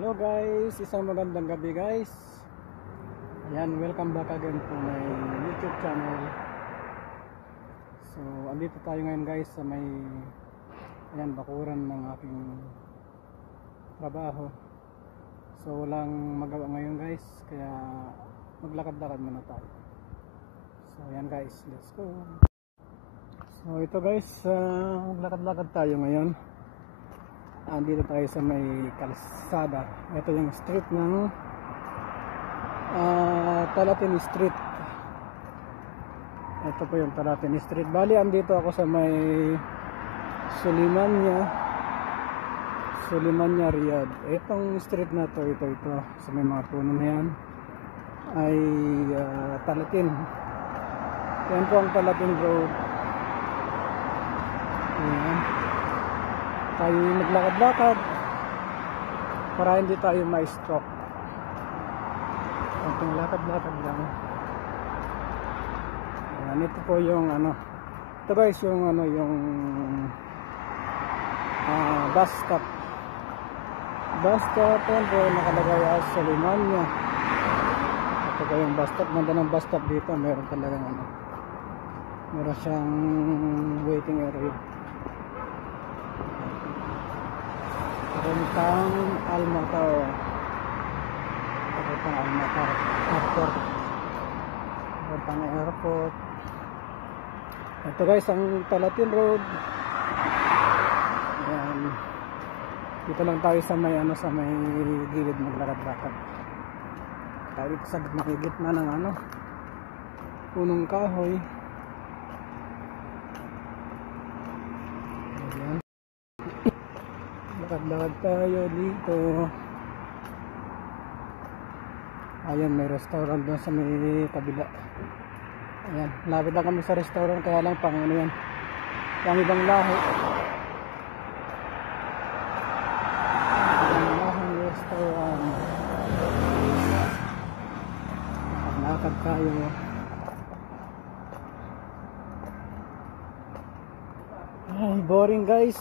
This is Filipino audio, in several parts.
Hello guys, isang magandang gabi guys. Ayan, welcome back again to my YouTube channel. So, andito tayo ngayon guys sa may bakuran ng aking trabaho. So, walang magawa ngayon guys, kaya maglakad-lakad muna tayo. So, ayan guys, let's go. So, ito guys, maglakad-lakad tayo ngayon. Andito tayo sa may kalsada. Ito yung street ng Talatin Street. Ito po yung Talatin Street. Bali, andito ako sa may Sulimanya, Riyadh. Itong street na to, ito sa may mga puno na yan ay Talatin. Yan po ang Talatin Road. Ayan. Tayo maglakad-lakad para hindi tayo ma-stroke. Konting lakad-lakad lang. Ayan, ito po yung ito guys yung bus stop. Bus stop yan po nakalagay as Sulimanya. Ito po yung bus stop. Ganda ng bus stop dito. Meron talagang meron siyang waiting area. Papuntang Almatar Airport. Papuntang airport. Ito guys ang Talatin Road. Ayan. Dito lang tayo sa may sa may gilid maglakad-lakad. Tayo sa gitna ng punong kahoy. Lakad-lakad tayo dito. Ayan, may restaurant doon sa may kabila. Ayan, lapit lang kami sa restaurant, kaya lang pang yan, pang ibang lahi. Ibang lahing restaurant. Lakad tayo. Ay, boring guys.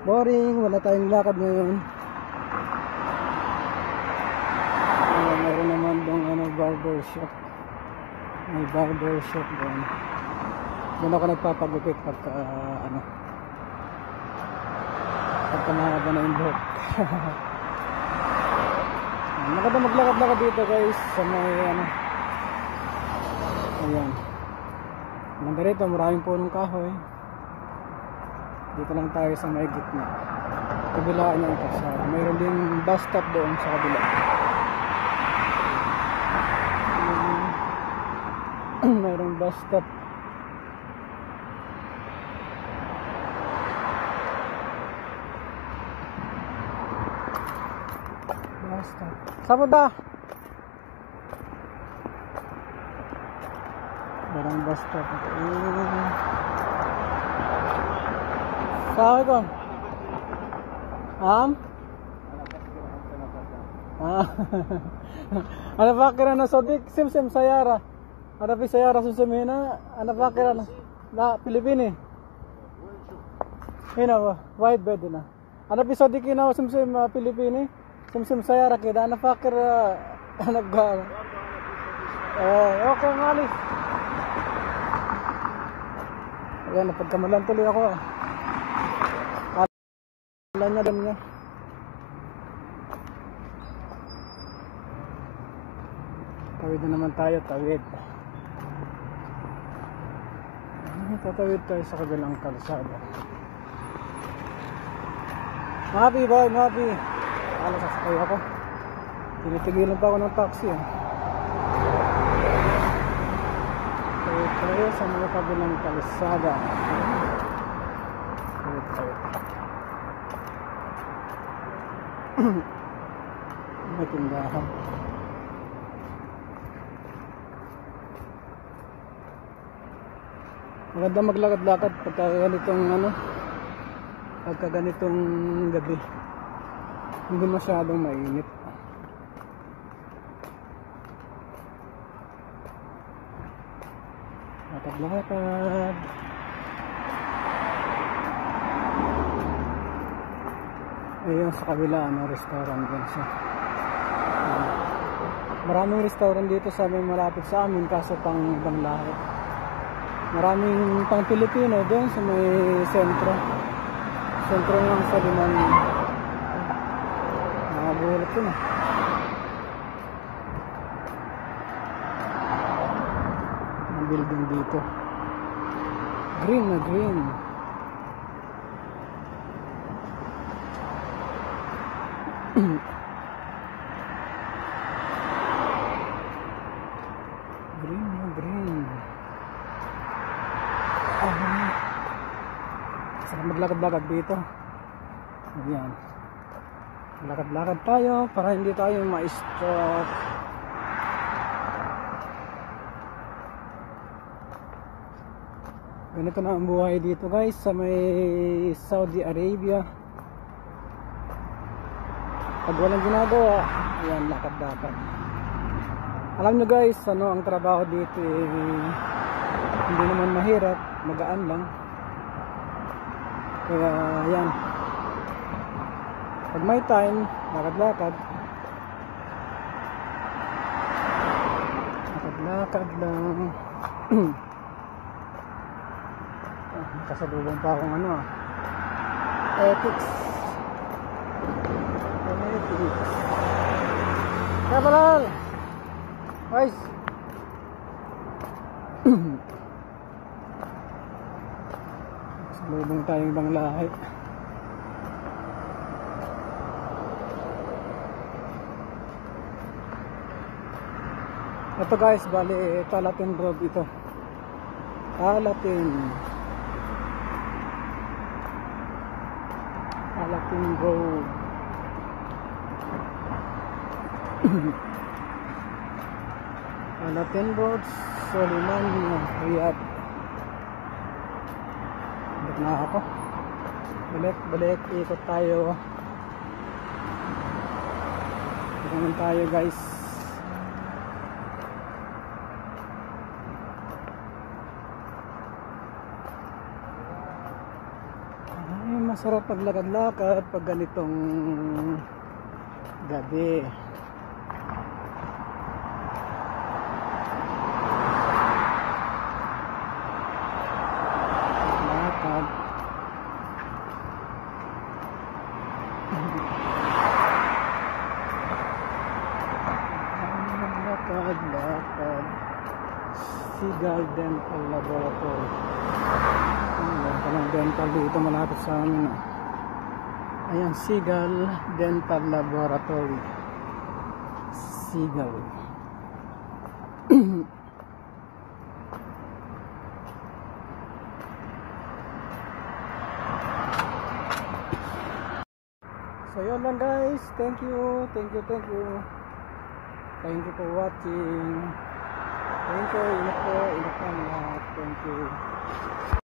Boring, wala tayong lakad ngayon. Meron naman dong barber shop. May barber shop doon. Doon ako nagpapagupit pagka pagka mahaba na yung buhok. Maganda maglakad-lakad dito guys sa may ayan. Maganda rito, maraming punong kahoy. Dito lang tayo sa may gitna. Kabilaan yung kalsada. Mayroon din bus stop doon sa kabila. Mayroong bus stop. Bus stop. Saan ba? Mayroong bus stop. Assalamualaikum. Ana fakir ana sodik sim sayara. Ada pi sayara susemena ana fakir na Pilipini. Hina ba? White bed na. Ana pi sodik ina sim Pilipini. Sim sayara kida ana fakir ana gal. Okay ngalis. Ayan, napagkamalan tuloy ako. Kala niya dam niya. Tawid na naman tayo, tawid. Tatawid tayo sa kabilang kalsada. Mapi boy, mapi. Kala sasakay ako. Tinitigilan pa ako ng taxi. Tawid tayo sa mga kabilang kalsada. Tawid tayo. May tindahan. Maganda maglakad-lakad pagka ganitong gabi. Hindi masyadong mainit. Lakad-lakad. Ayun sa kabila, restaurant din siya. Maraming restaurant dito sa amin, malapit sa amin, kaso pang ibang lahi. Maraming pang Pilipino doon sa may sentro. Sentro ng Saliman. Nakabulot yun Ang building dito. Green na green. Green na green. Sarap maglakad-lakad dito. Ayan. Lakad-lakad tayo para hindi tayo ma-stroke. Ganito na ang buhay dito guys sa may Saudi Arabia. Pag walang ginagawa, ayan, lakad-lakad. Alam nyo guys, ang trabaho dito hindi naman mahirap, magaan lang. Kaya ayan, pag may time, lakad-lakad. Lakad-lakad lang. Kasalubong pa akong ethics. Kaya palal guys. Kasalubong tayong ibang lahi. Ito guys, bali Talatin Road ito. Talatin Road. Talatin Road, Soliman, Riyadh. Balik na ako. Balik, ikot tayo. Ikot tayo guys. Masarap paglakad-lakad pag ganitong gabi. Lakad. Lakad. Seagull Dental Laboratory. Walang dental dito malapit sa amin. Ayan, Seagull Dental Laboratory. Seagull. So yun lang guys. Thank you for watching. Thank you. Ingat po lahat. Thank you.